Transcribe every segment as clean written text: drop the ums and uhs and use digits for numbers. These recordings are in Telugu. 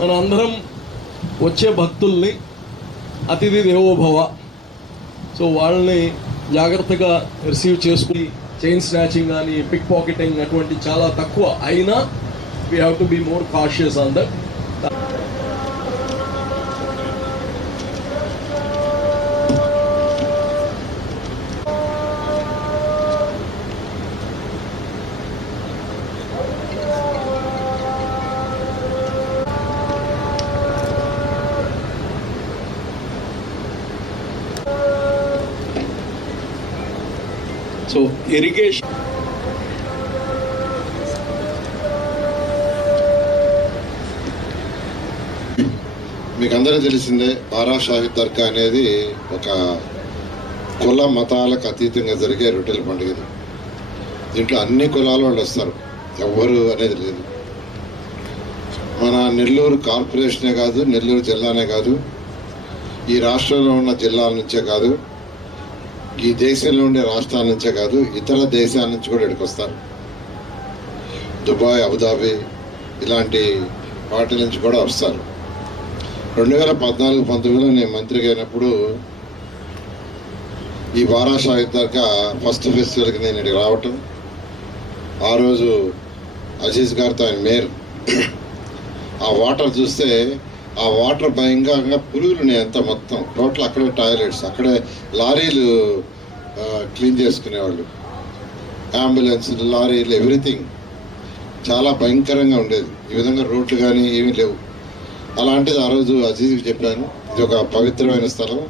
మనందరం వచ్చే భక్తుల్ని అతిథి దేవోభవ, సో వాళ్ళని జాగ్రత్తగా రిసీవ్ చేసుకుని చైన్ స్నాచింగ్ కానీ పిక్ పాకెటింగ్ అటువంటి చాలా తక్కువ అయినా we have to be more cautious on that. So irrigation మీకు అందరూ తెలిసిందే, బారా షాహిద్ దర్గా అనేది ఒక కుల మతాలకు అతీతంగా జరిగే రొట్టెల పండుగ. దీంట్లో అన్ని కులాల వాళ్ళు వస్తారు, ఎవ్వరు అనేది లేదు. మన నెల్లూరు కార్పొరేషనే కాదు, నెల్లూరు జిల్లానే కాదు, ఈ రాష్ట్రంలో ఉన్న జిల్లాల నుంచే కాదు, ఈ దేశంలో ఉండే రాష్ట్రాల నుంచే కాదు, ఇతర దేశాల నుంచి కూడా ఇక్కడికి వస్తారు. దుబాయ్, అబుదాబి ఇలాంటి వాటి నుంచి కూడా వస్తారు. 2014-19లో నేను మంత్రిగా అయినప్పుడు ఈ బారా షాహిద్ దర్గా ఫస్ట్ ఫెస్టివల్కి నేను ఇక్కడికి రావటం, ఆ రోజు అజీజ్ గారితో ఆయన మేయర్, ఆ వాటర్ చూస్తే ఆ వాటర్ భయంకరంగా పురుగులు ఉన్నాయి అంతా, మొత్తం టోటల్ అక్కడే టాయిలెట్స్, అక్కడే లారీలు క్లీన్ చేసుకునేవాళ్ళు, అంబులెన్స్లు, లారీలు, ఎవ్రీథింగ్ చాలా భయంకరంగా ఉండేది. ఈ విధంగా రోడ్లు కానీ ఏమీ లేవు. అలాంటిది ఆ రోజు అజీజ్కి చెప్పాను, ఇది ఒక పవిత్రమైన స్థలం,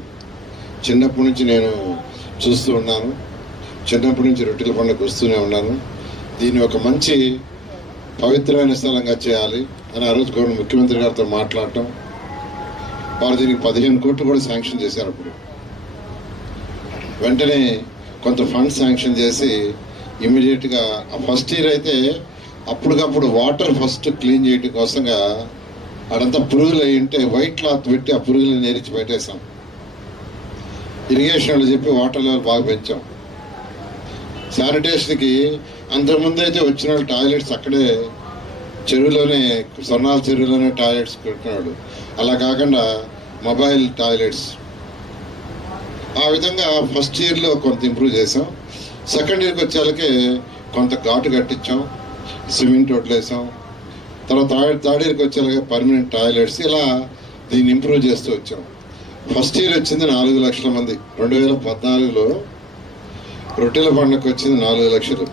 చిన్నప్పటి నుంచి నేను చూస్తూ ఉన్నాను, చిన్నప్పటి నుంచి రొట్టెల పండుగ వస్తూనే ఉన్నాను, దీన్ని ఒక మంచి పవిత్రమైన స్థలంగా చేయాలి అని ఆ రోజు ముఖ్యమంత్రి గారితో మాట్లాడటం, వారు దీనికి 15 కోట్లు కూడా శాంక్షన్ చేశారు. అప్పుడు వెంటనే కొంత ఫండ్ శాంక్షన్ చేసి ఇమీడియట్గా ఆ ఫస్ట్ ఇయర్ అయితే అప్పటికప్పుడు వాటర్ ఫస్ట్ క్లీన్ చేయడం కోసంగా అడంతా పురుగులు అయి ఉంటే వైట్ క్లాత్ పెట్టి ఆ పురుగులను నేరించి పెట్టేసాం. ఇరిగేషన్ వాళ్ళు చెప్పి వాటర్ లెవెల్ బాగా పెంచాం. శానిటేషన్కి అంతకుముందు అయితే వచ్చిన వాళ్ళు టాయిలెట్స్ అక్కడే చెరువులోనే, స్వర్ణాల చెరువులోనే టాయిలెట్స్ పెట్టుకున్నాడు. అలా కాకుండా మొబైల్ టాయిలెట్స్, ఆ విధంగా ఫస్ట్ ఇయర్లో కొంత ఇంప్రూవ్ చేసాం. సెకండ్ ఇయర్కి వచ్చేళ్ళకి కొంత ఘాటు కట్టించాం, స్విమ్మింగ్ టోట్లు వేసాం. తర్వాత థర్డ్ ఇయర్కి వచ్చేలాగా పర్మనెంట్ టాయిలెట్స్, ఇలా దీన్ని ఇంప్రూవ్ చేస్తూ వచ్చాం. ఫస్ట్ ఇయర్ వచ్చింది 4 లక్షల మంది. 2014లో రొట్టెల పండుగకు వచ్చింది 4 లక్షలు.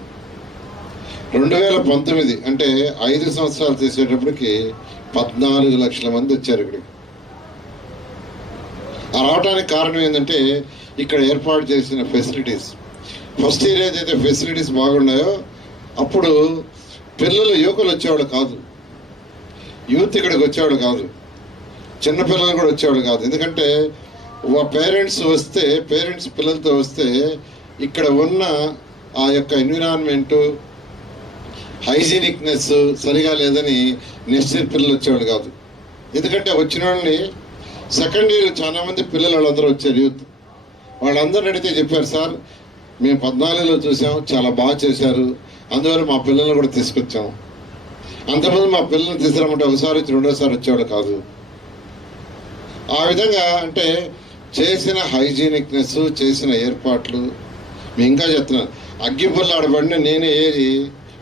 2019 అంటే 5 సంవత్సరాలు చేసేటప్పటికి 14 లక్షల మంది వచ్చారు ఇక్కడికి. ఆ రావడానికి కారణం ఏంటంటే ఇక్కడ ఏర్పాటు చేసిన ఫెసిలిటీస్. ఫస్ట్ ఇయర్ ఏదైతే ఫెసిలిటీస్ బాగున్నాయో అప్పుడు పిల్లలు, యువకులు వచ్చేవాళ్ళు కాదు, యూత్ ఇక్కడికి వచ్చేవాడు కాదు, చిన్నపిల్లలు కూడా వచ్చేవాడు కాదు. ఎందుకంటే పేరెంట్స్ పిల్లలతో వస్తే ఇక్కడ ఉన్న ఆ యొక్క ఎన్విరాన్మెంటు, హైజీనిక్నెస్ సరిగా లేదని నెక్స్ట్ ఇయర్ పిల్లలు వచ్చేవాళ్ళు కాదు. ఎందుకంటే వచ్చిన వాళ్ళని సెకండ్ ఇయర్ చాలా మంది పిల్లలు వాళ్ళందరూ వచ్చారు, యూత్. వాళ్ళందరూ అడిగితే చెప్పారు, సార్ మేము 14లో చూసాం, చాలా బాగా చేశారు, అందువల్ల మా పిల్లల్ని కూడా తీసుకొచ్చాం. అంతమంది మా పిల్లల్ని తీసుకురామంటే ఒకసారి వచ్చి రెండోసారి వచ్చేవాడు కాదు. ఆ విధంగా అంటే చేసిన హైజీనిక్నెస్, చేసిన ఏర్పాట్లు, మేము ఇంకా చెప్తున్నాను, అగ్గిపుల్ల ఆడబడిన నేనే ఏరి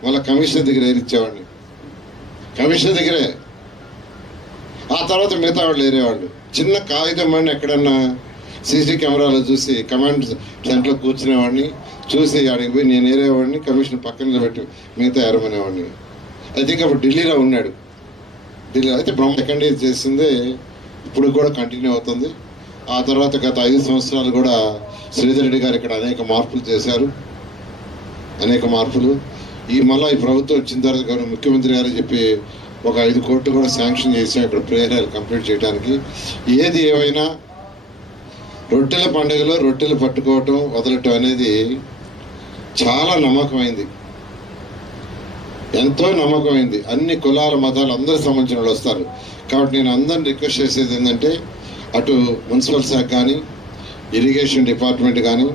మళ్ళీ కమిషనర్ దగ్గర ఏరిచ్చేవాడిని, కమిషనర్ దగ్గరే. ఆ తర్వాత మిగతా వాళ్ళు ఏరేవాళ్ళు. చిన్న కాగితం బండి ఎక్కడన్నా సీసీ కెమెరాలో చూసి కమాండ్ సెంటర్లో కూర్చునేవాడిని, చూసి ఆడికి పోయి నేను ఏరేవాడిని, కమిషనర్ పక్కన నిలబెట్టి మిగతా ఏరమనేవాడిని. ఐ థింక్ అప్పుడు ఢిల్లీలో ఉన్నాడు. ఢిల్లీలో అయితే బ్రహ్మ సెకండ్ ఇయర్ చేసిందే ఇప్పుడు కూడా కంటిన్యూ అవుతుంది. ఆ తర్వాత గత 5 సంవత్సరాలు కూడా శ్రీధర్ రెడ్డి గారు ఇక్కడ అనేక మార్పులు చేశారు, అనేక మార్పులు. మళ్ళీ ఈ ప్రభుత్వం వచ్చిన తర్వాత గౌరవ ముఖ్యమంత్రి గారు చెప్పి ఒక 5 కోట్లు కూడా శాంక్షన్ చేసాం ఇక్కడ ప్రేయర్ కంప్లీట్ చేయడానికి. ఏది ఏమైనా రొట్టెల పండుగలో రొట్టెలు పట్టుకోవటం వదలటం అనేది చాలా నమ్మకమైంది, ఎంతో నమ్మకమైంది. అన్ని కులాల మతాలు అందరూ సంబంధించిన వాళ్ళు వస్తారు. కాబట్టి నేను అందరిని రిక్వెస్ట్ చేసేది ఏంటంటే అటు మున్సిపల్ శాఖ కానీ, ఇరిగేషన్ డిపార్ట్మెంట్ కానీ,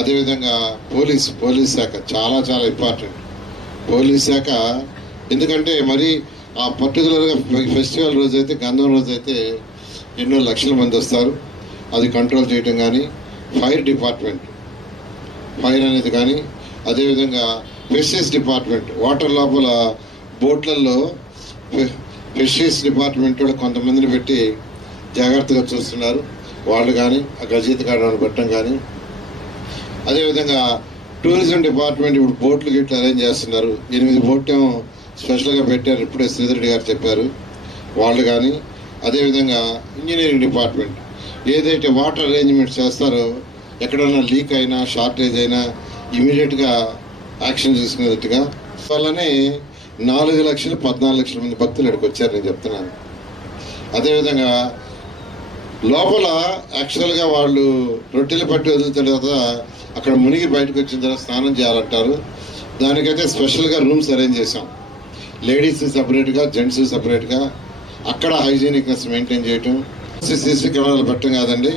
అదేవిధంగా పోలీస్ శాఖ చాలా చాలా ఇంపార్టెంట్. పోలీస్ శాఖ ఎందుకంటే మరి ఆ పర్టికులర్గా ఫెస్టివల్ రోజైతే, గంధం రోజైతే ఎన్నో లక్షల మంది వస్తారు. అది కంట్రోల్ చేయటం కానీ, ఫైర్ డిపార్ట్మెంట్ ఫైర్ అనేది కానీ, అదేవిధంగా ఫిషరీస్ డిపార్ట్మెంట్ వాటర్ లోపల బోట్లలో ఫిషరీస్ డిపార్ట్మెంట్ కూడా కొంతమందిని పెట్టి జాగ్రత్తగా చూస్తున్నారు. వాళ్ళు కానీ ఆ గజీత కాడని పెట్టడం కానీ, అదేవిధంగా టూరిజం డిపార్ట్మెంట్ ఇప్పుడు బోట్లు గిట్లు అరేంజ్ చేస్తున్నారు. 8 బోట్లు ఏమో స్పెషల్గా పెట్టారు, ఇప్పుడే శ్రీధర్ రెడ్డి గారు చెప్పారు, వాళ్ళు కానీ. అదేవిధంగా ఇంజనీరింగ్ డిపార్ట్మెంట్ ఏదైతే వాటర్ అరేంజ్మెంట్స్ చేస్తారో ఎక్కడైనా లీక్ అయినా షార్టేజ్ అయినా ఇమీడియట్గా యాక్షన్ తీసుకునేటట్టుగా. వల్లనే 4,14,000 మంది భక్తులు ఇక్కడికి వచ్చారు నేను చెప్తున్నాను. అదేవిధంగా లోపల యాక్చువల్గా వాళ్ళు రొట్టెలు పట్టి వదిలిన తర్వాత అక్కడ మునిగి బయటకు వచ్చిన తర్వాత స్నానం చేయాలంటారు. దానికైతే స్పెషల్గా రూమ్స్ అరేంజ్ చేసాం, లేడీస్ సపరేట్గా, జెంట్స్ సపరేట్గా. అక్కడ హైజీనిక్నెస్ మెయింటైన్ చేయటం. సీసీ కెమెరాలు పెట్టడం కాదండి,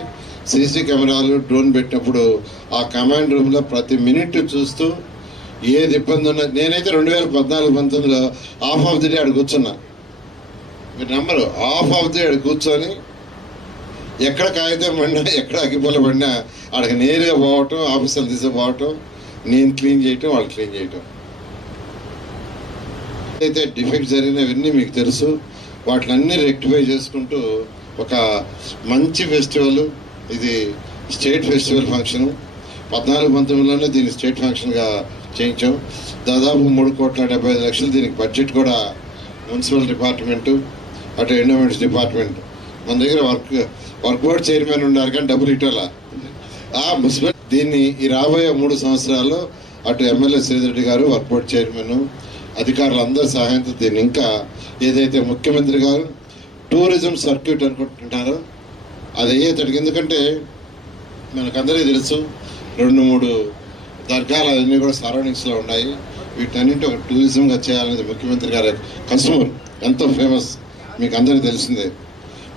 సీసీ కెమెరాలు డ్రోన్ పెట్టినప్పుడు ఆ కమాండ్ రూమ్లో ప్రతి మినిట్ చూస్తూ ఏది ఇబ్బంది ఉన్నది. నేనైతే 2014-19లో హాఫ్ ఆఫ్ ది డే అక్కడ కూర్చున్నా, మీరు number half of the day అక్కడ కూర్చొని ఎక్కడ కాగితం పడినా, ఎక్కడ అగ్గిపుల్ల పడినా అక్కడికి నేరుగా పోవటం, ఆఫీసర్లు తీసుకుపోవటం, నేను క్లీన్ చేయటం, వాళ్ళు క్లీన్ చేయటం. అయితే డిఫెక్ట్ జరిగినవన్నీ మీకు తెలుసు. వాటిని రెక్టిఫై చేసుకుంటూ ఒక మంచి ఫెస్టివల్, ఇది స్టేట్ ఫెస్టివల్ ఫంక్షను. 14-19లోనే దీన్ని స్టేట్ ఫంక్షన్గా చేయించాం. దాదాపు 3,75,00,000 దీనికి బడ్జెట్ కూడా మున్సిపల్ డిపార్ట్మెంటు, అటు ఎండోమెంట్స్ డిపార్ట్మెంట్. మన దగ్గర వర్క్ బోర్డ్ చైర్మన్ ఉన్నారు కానీ డబ్బులు ఇవ్వాలా. మున్సిపల్ దీన్ని ఈ రాబోయే 3 సంవత్సరాల్లో అటు ఎమ్మెల్యే శ్రీధర్ రెడ్డి గారు, వర్క్ బోర్డ్ చైర్మన్, అధికారులు అందరి సహాయంతో దీన్ని ఇంకా ఏదైతే ముఖ్యమంత్రి గారు టూరిజం సర్క్యూట్ అనుకుంటున్నారో అది అయ్యేటట్టుగా. ఎందుకంటే మనకందరికీ తెలుసు 2-3 దర్గాలు అవన్నీ కూడా సరౌండింగ్స్లో ఉన్నాయి. వీటన్నింటి ఒక టూరిజంగా చేయాలనేది ముఖ్యమంత్రి గారి కస్టమర్ ఎంతో ఫేమస్, మీకు అందరికీ తెలిసిందే.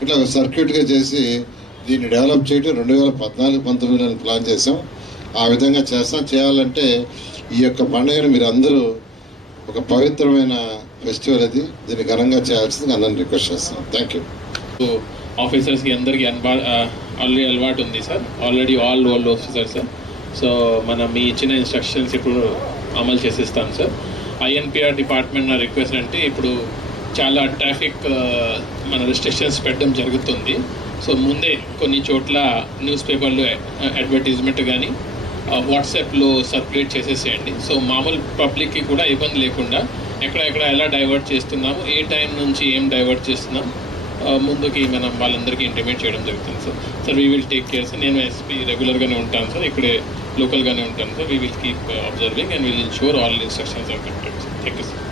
ఇట్లా ఒక సర్క్యూట్గా చేసి దీన్ని డెవలప్ చేయడం 2014-19లో ప్లాన్ చేసాం. ఆ విధంగా చేయాలంటే ఈ యొక్క పండుగను మీరు అందరూ ఒక పవిత్రమైన ఫెస్టివల్ అది, దీన్ని ఘనంగా చేయాల్సింది అందరిని రిక్వెస్ట్ చేస్తున్నాం. Thank you. ఆఫీసర్స్కి అందరికీ ఆల్రెడీ అలవాటు ఉంది sir, already all officers sir. So మనం మీ ఇచ్చిన ఇన్స్ట్రక్షన్స్ ఇప్పుడు అమలు చేసిస్తాం సార్. ఐఎన్పిఆర్ డిపార్ట్మెంట్ నా రిక్వెస్ట్ అంటే ఇప్పుడు చాలా ట్రాఫిక్ మన రిస్ట్రిక్షన్స్ పెట్టడం జరుగుతుంది. సో ముందే కొన్ని చోట్ల న్యూస్ పేపర్లో అడ్వర్టైజ్మెంట్ కానీ వాట్సాప్లో సర్క్యులేట్ చేసేసేయండి. సో మామూలు పబ్లిక్కి కూడా ఇబ్బంది లేకుండా ఎక్కడ ఎలా డైవర్ట్ చేస్తున్నాము, ఏ టైం నుంచి ఏం డైవర్ట్ చేస్తున్నాం ముందుకి మనం వాళ్ళందరికీ ఇంటిమేట్ చేయడం జరుగుతుంది sir. Sir we will take care sir. నేను ఎస్పీ రెగ్యులర్గానే ఉంటాను సార్, ఇక్కడే లోకల్గానే ఉంటాను sir. We will keep observing and will sure all instructions are correct sir. Thank you sir.